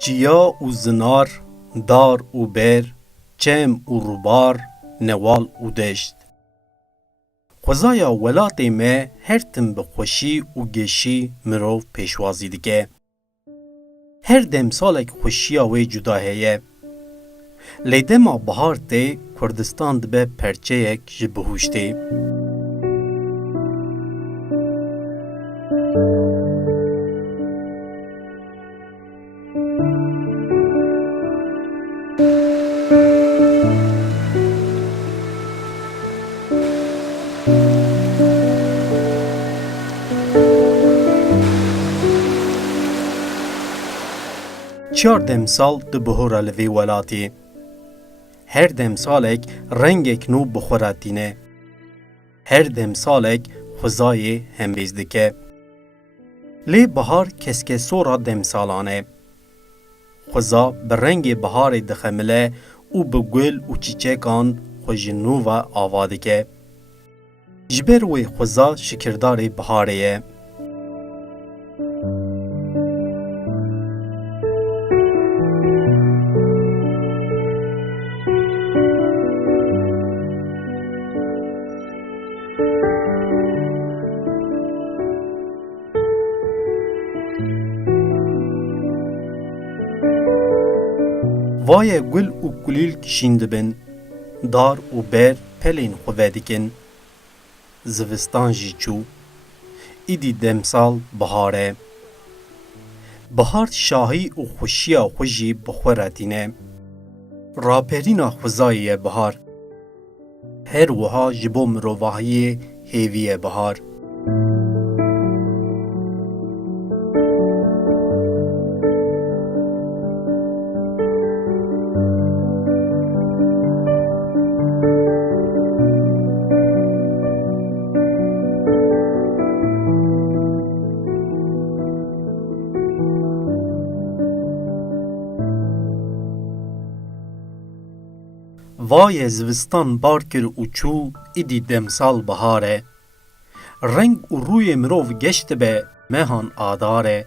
چیا و زنار، دار و بر، چم و روبار، نوال و دشت. خوزایا ولاتی ما هر تن بخوشی و گشی مروف پیشوازی دکه. هر دم سالک خوشیا و جداهیه. لیده ما بهار ته کردستان دبه پرچه یک جبهوشته. چار دم سال ده بهورا لوی ولاتی. هر دم سالک رنگک نو بخوراتینه. هر دم سالک خوزای هم بیزدکه. لی بهار کسک سورا دم سالانه. خوزا برنگ بهار دخمله او بگل و چیچکان خوژنو و آوادکه. جبر وی خوزا شکردار بهاریه. وای گل و کلیل کشیند بن، دار و بر پلین خوادکن، زوستان جی چو، ایدی دمسال بهاره. بهار شاهی و خوشیا خوشی بخوراتینه. راپرینا خوزای بهار. هر وها جبو مروواهی هیوی بهار. وای زوستان بار کر و چو ایدی دمسال بهاره. رنگ و روی مروف گشت به مهان آداره.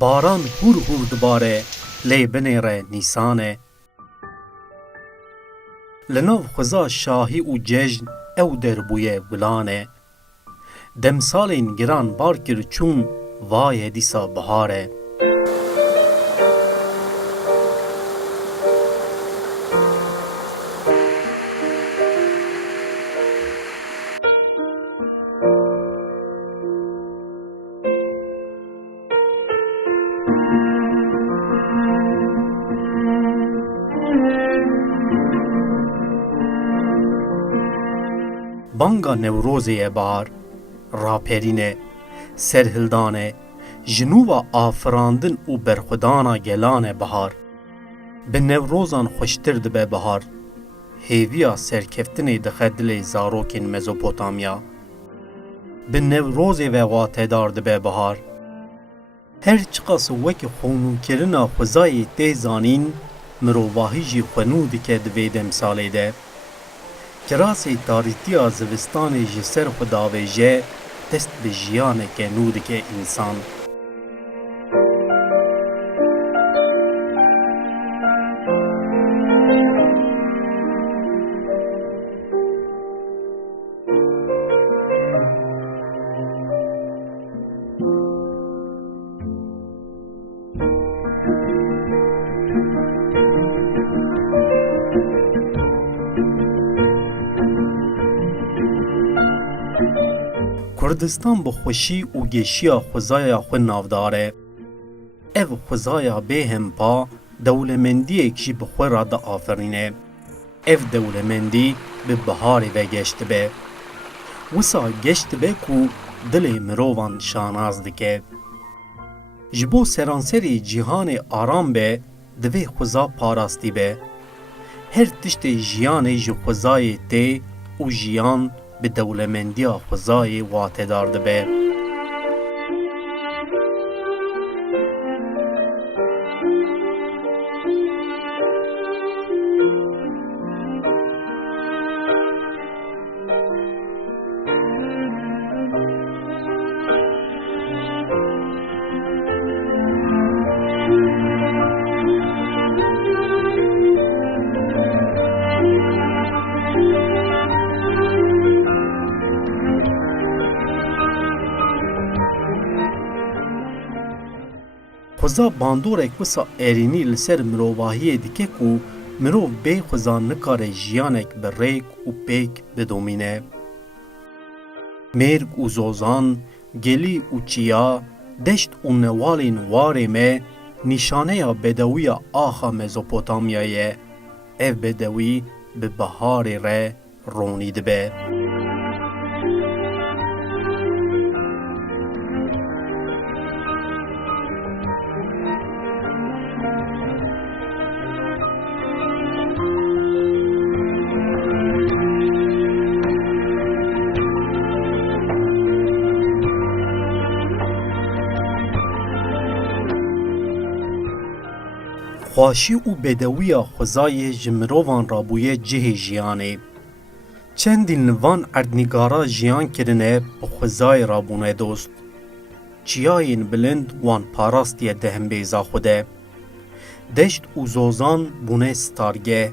باران هور هور دباره لی بنیره نیسانه. لنو خوزا شاهی و ججن او دربوی ولانه. دمسالین گران بار کر چون وای دیسا بهاره. بانگا نوروزی بار، راپرینه، سرهلدانه، جنوبا آفراندن و برخودانا گلانه بهار. به نوروزان خوشتر دبه بهار. هیویا سرکفتنی دخدل زاروکین مزوپوتامیا. به نوروزی و واتدار دبه بهار. هر چقاس وک خونو کرنا خوزای تیزانین، مروواهی جی خونو دکه دوی دمسالی ده. کراسی تاریتی زوستان جسر خداوی جه دست به جیانه که نوده که انسان. کردستان به خوشی و گشیا خوزایا خو نافداره. او خوزایا به هم پا دولمندی اکشی بخور را دا آفرینه. او دولمندی به بهاری و گشت به. وسا گشت به کو دل مروان شاناز دکه. جبو سرانسری جیهان آرام به دوی خوزا پاراستی به. هر تشت جیان جو خوزای ته و جیان به دولمندی خوزای واتدار دبه. Xuza bandorek wisa erînî li ser mirovahiyê dike ku mirov bê xuza nikare jiyanek bi rêk û pêk bidomîne. Mêrg û zozan, gelî û çiya, deşt û newalên warê me nîşaneya bedewiya axa Mezopotamyayê ye. Ev bedewî bi biharê re ronî dibe. Xwaşî û bedewiya Xwezayê ji mirovan rabûye cihê jiyanê. Çendîn li van erdnîgara jiyan kirine bi Xwezayê rabûne dost. Çiyayên bilind wan parastiye dehembêza xwe de. Deşt û zozan bûne stargeh.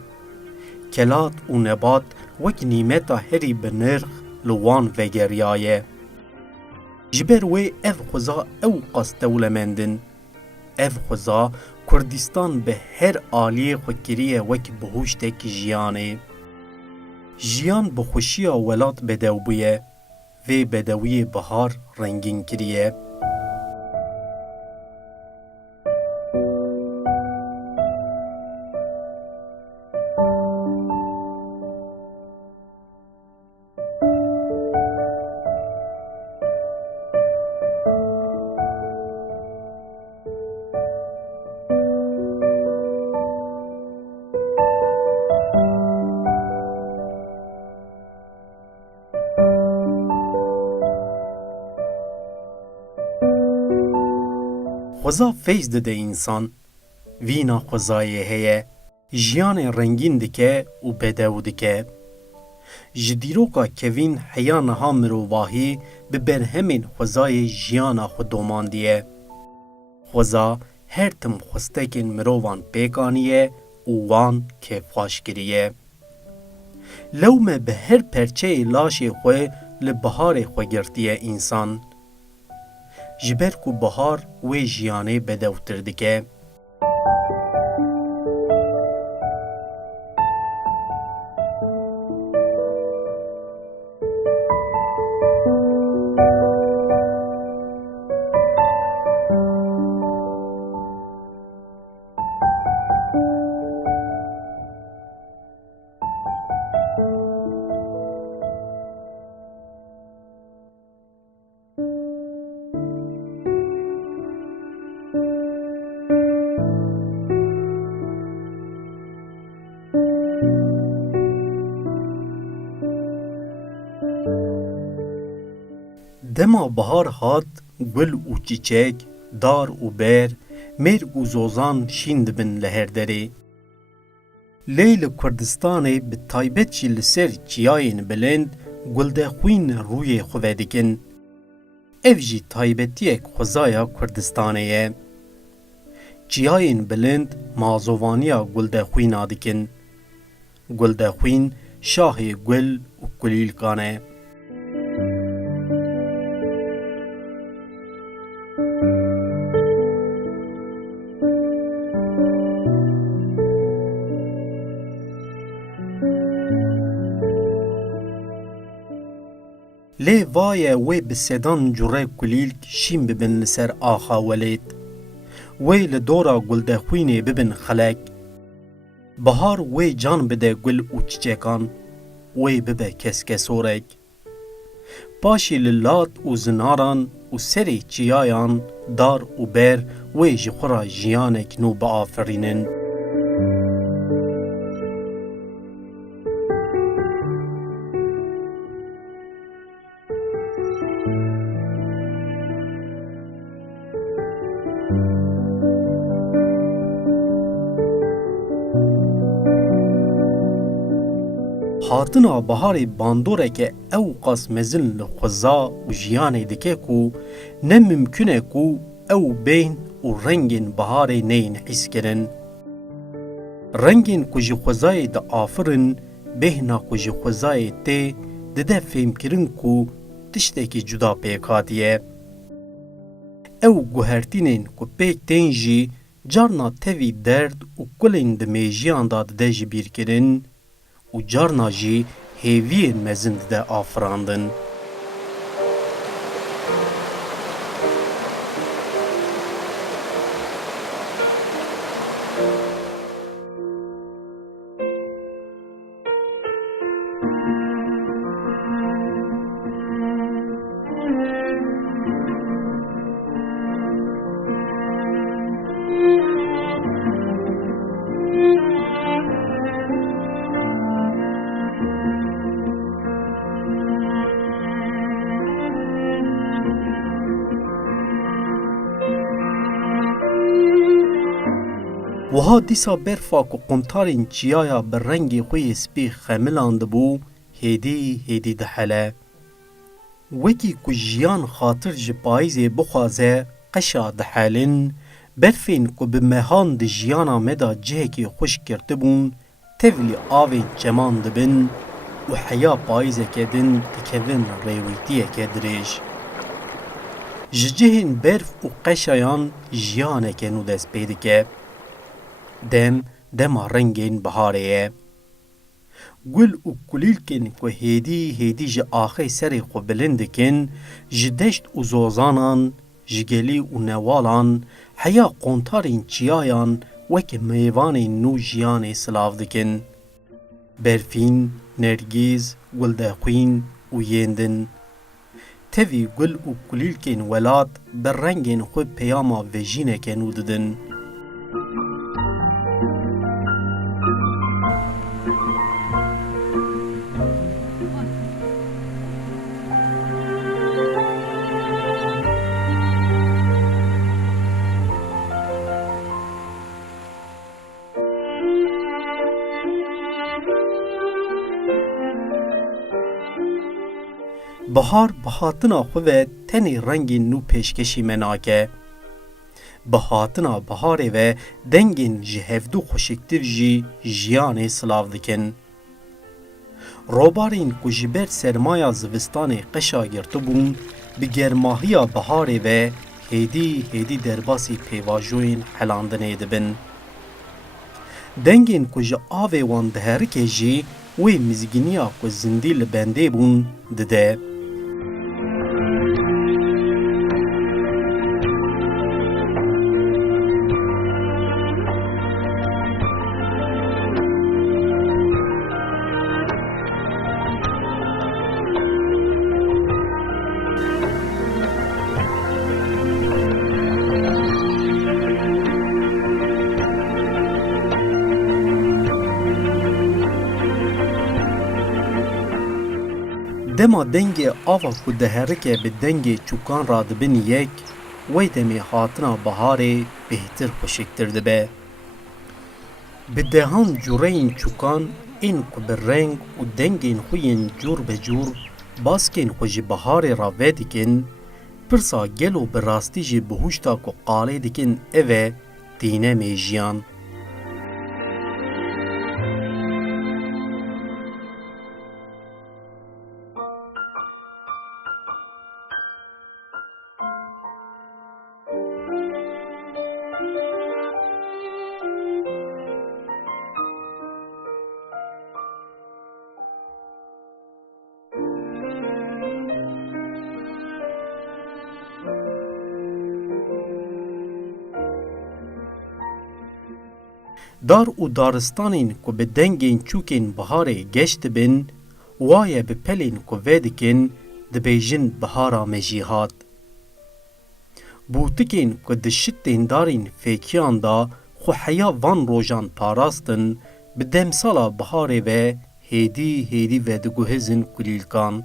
Kelat û nebat wek nîmeta herî bi nirx li wan vegeriyaye. Ji ber wê ev xweza ew qas dewlemendin. Ev xweza Kurdistan bi her aliyê xwe kiriye wek bihuştek jiyanê. Jiyan bi xweşiya welat bedew bûye. Vê bedewiyê bihar rengîn kiriye. Xweza feyz dide însan, vîna Xwezayê heye, jiyanê rengîn dike û bedew dike. Ji dîroka kevîn heya niha mirovahî bi berhemên Xwezayê jiyana xwe domandiye. Xweza her tim xwestekên mirovan pêkaniye û wan kêfxweş kiriye. Lewme bi her perçeyê laşê xwe li biharê xwe girtiye însan. Ji ber ku bihar wê jiyanê bedewtir dike. Dema bihar hat, gul û çîçek, dar û ber, mêrg û zozan şîn dibin li her derê. Lê li Kurdistanê bi taybet jî li ser çiyayên bilind guldexwîn rûyê xwe vedikin. Ev jî taybetiyek Xwezaya Kurdistanê ye. Çiyayên bilind mazovaniya guldexwîna dikin. Guldexwîn şahê gul û kulîlkan e. Lê vaye wê bi sedan curê kulîlk şîn bibin li ser axa welêt. Wê li dora guldexwînê bibin xelek. Bihar wê can bide gul û çîçekan. Wê bibe keskesorek. Paşî li lat û zinaran û serê çiyayan, dar û ber wê ji xwe ra jiyanek nû biafirînin. Hatina biharê bandoreke ew qas mezin li xweza û jiyanê dike ku ne mümkün e ku ew bên û rengên biharê neyên hîs kirin. Rengên ku ji Xwezayê diafirin, bêhna ku ji Xwezayê tê, dide fêmkirin ku tiştekî cuda pêk hatiye. او گوهرتینین کو پیک تین جی جارنا تevî derd û kulên di mêjiyan da dide ji bîrkirin û carna jî hêviyên mezin dide afirandin. Wiha dîsa berfa ku quntarên çiyaya bi rengê xwe yê spî xemilan dibû, hêdî hêdî dihele. Wekî ku jiyan xatir ji payîzê bixwaze qeşa dihelin, berfên ku bi mehan di jiyana me da cihekê xwişk girtibûn, tevlî avên çeman dibin û heya payîzeke din dikevin rêwîtiyeke dirêj. Ji cihên berf û qeşayan jiyaneke nû dest pê dike. Dem dema rengên biharê ye. Gul û kulîlkên ku hêdî hêdî ji axê serê xwe bilind dikin, ji deşt û zozanan, ji gelî û newalan, heya qontarên çiyayan weke mêvanên nû jiyanê silav dikin. Berfîn, nergîz, guldexwîn û yên din. Tevî gul û kulîlkên welat bi rengên xwe peyama vejîneke nû didin. Bihar bi hatina xwe ve tenê rengên nû pêşkişî me nake. Bi hatina biharê ve dengên ji hevdû xweşiktir jî jiyanê silav dikin. Robarên ku ji ber sermaya zivistanê qeşa girtibûn, bi germahiya biharê ve hêdî hêdî derbasî pêvajoyên helandinê dibin. Dengên ku ji avê wan diherike jî wê mizgîniya ku zindî li bendê bûn dide. Dema dengê ava ku diherike bi dengê çûkan ra dibin yek, wê demê hatina biharê bêhtir xweşiktir dibe. Bi dehan cureyên çûkan ên ku bi reng û dengên xwe yên cûr be cûr baskên xwe ji biharê ra vedikin, pirsa gelo bi rastî jî bihuşta ku qalê dikin ev e tîne mêjiyan. Dar û daristanên ku bi dengên çûkên biharê geş dibin, waye bi pelên ku vedikin dibêjin bihara me jî hat. Bûtikên ku di şitên darên fêkiyan da xwe heya van rojan parastin, bi demsala biharê ve hêdî hêdî vediguhizin kulîlkan.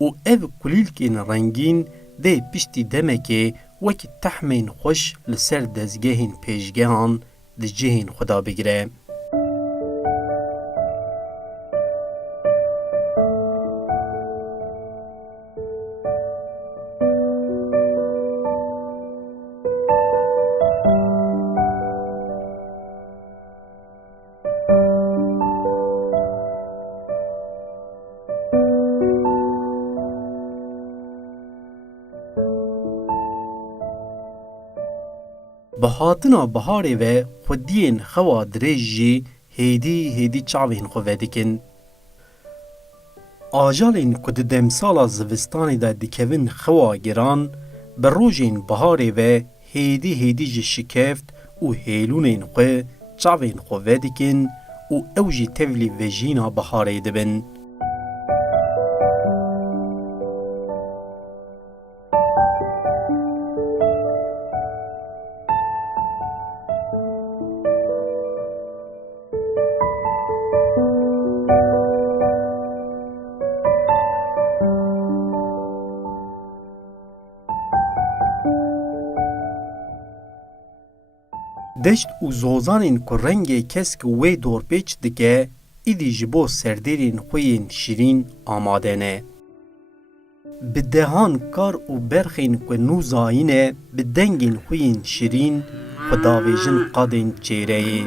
û ev kulîlkên rengîn dê piştî demekê wekî tehmên xweş li ser dezgehên pêşgehan di cihên xwe da bigire. بهاتنا بهارê ve xwediyên xewa dirêj jî hêdî çavên xwe vedikin. Ajalên ku di demsala zivistanê de dikevin xewa giran, bi rojên biharê ve hêdî ji şikeft û hêlûnên xwe çavên xwe vedikin û ew jî tevlî vejîna biharê dibin. Deşt û zozanên ku rengê kesk wê dorpêç dike, îdî ji bo serderên xwe yên şîrîn amade ne. Bi dehan kar û berxên ku nû zayîne, bi dengên xwe yên şîrîn xwe davêjin qadên çêreyê.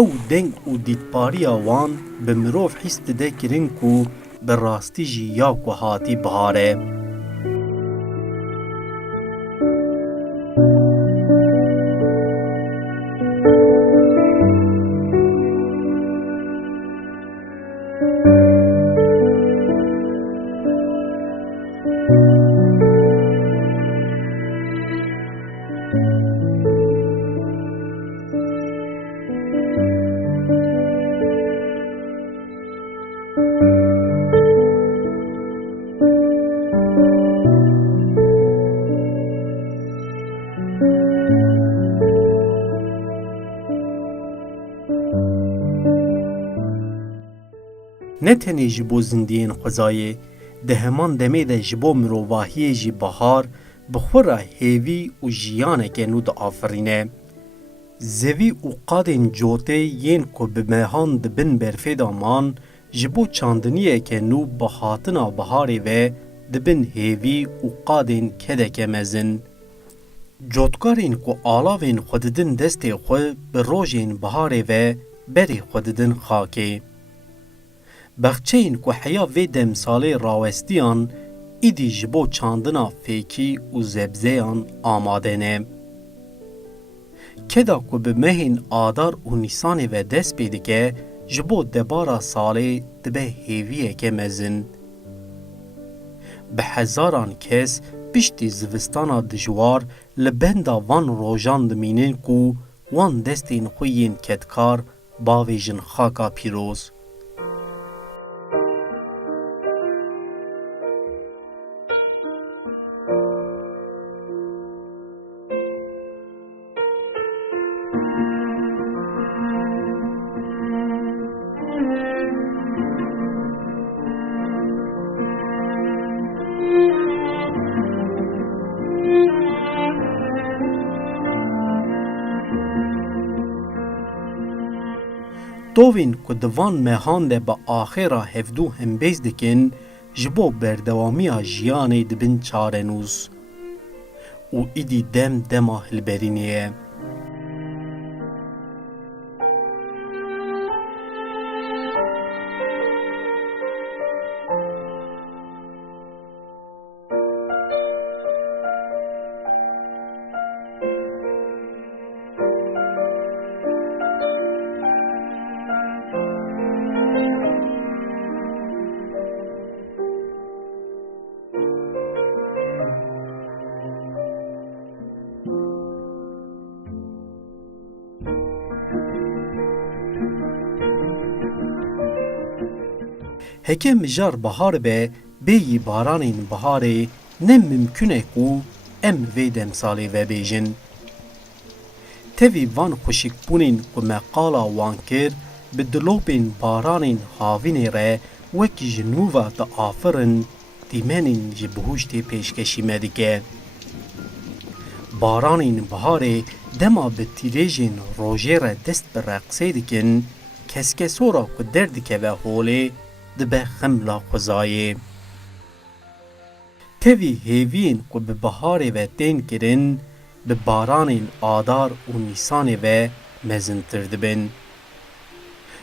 Ew deng û dîtpariya wan bi mirov hîs dide kirin ku bi rastî jî ya ku hatî bihar e. Ne tenê ji bo zindiyên xwezayê, di heman demê de ji bo mirovahiyê jî bihar bi xwe re hêvî û jiyaneke nû diafirîne. Zevî û qadên cotê yên ku bi mehan dibin berfê de man, ji bo çandiniyeke nû bi hatina biharê ve dibin hêvî û qadên kedeke mezin. Cotkarên ku alavên xwe didin destê xwe bi rojên biharê ve berê xwe didin xakê. Bexçeyên ku heya vê demsalê rawestiyan, îdî ji bo çandina fêkî û zebzeyan amade ne. Keda ku bi mehên Adar û Nîsanê ve dest pê dike, ji bo debara salê dibe hêviyeke mezin. Bi hezaran kes piştî zivistana dijwar li benda van rojan dimînin ku wan destên xwe yên kedkar bavêjin xaka pîroz. Tovên ku di van mehan de bi axêra hevdû hembêz dikin, ji bo berdewamiya jiyanê dibin çarenûz. û îdî dem dema hilberînê ye. Heke mijar bihar be, bêyî baranên biharê ne mümkün e ku em vê demsalê vebêjin. Tevî van xweşikbûnên ku me qala wan kir, bi dilopên baranên havînê re wek ji nûva diafirin, dîmenên ji bihuştê pêşkêşî me dike. Baranên biharê dema bi tîrêjên rojê re dest bi reqsê dikin, keskesora ku derdikeve holê dibe xemla xwezayê. Tevî hêviyên ku bi biharê ve tên kirin, bi baranên Adar û Nîsanê ve mezintir dibin.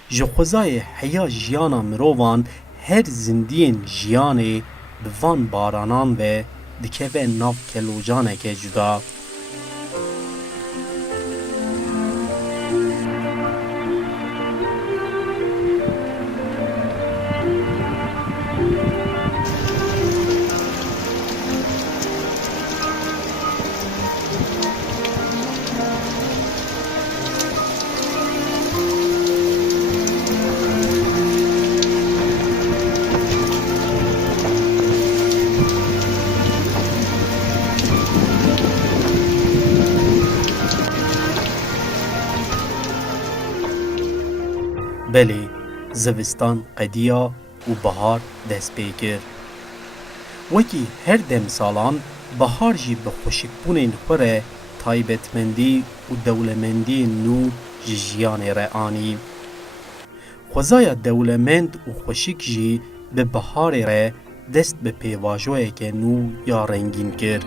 Ji xwezayê heya jiyana mirovan her zindiyên jiyanê bi van baranan ve dikeve nav kelocaneke cuda. بلێ زivistان qediya û bihar dest pê kir. Wekî her demsalan bihar jî bi xweşikbûnên xwe re taybetmendî û dewlemendiyên nû ji jiyanê re anî. Xwezaya dewlemend û xweşik jî bi biharê re dest bi pêvajoyeke nû ya rengîn kir.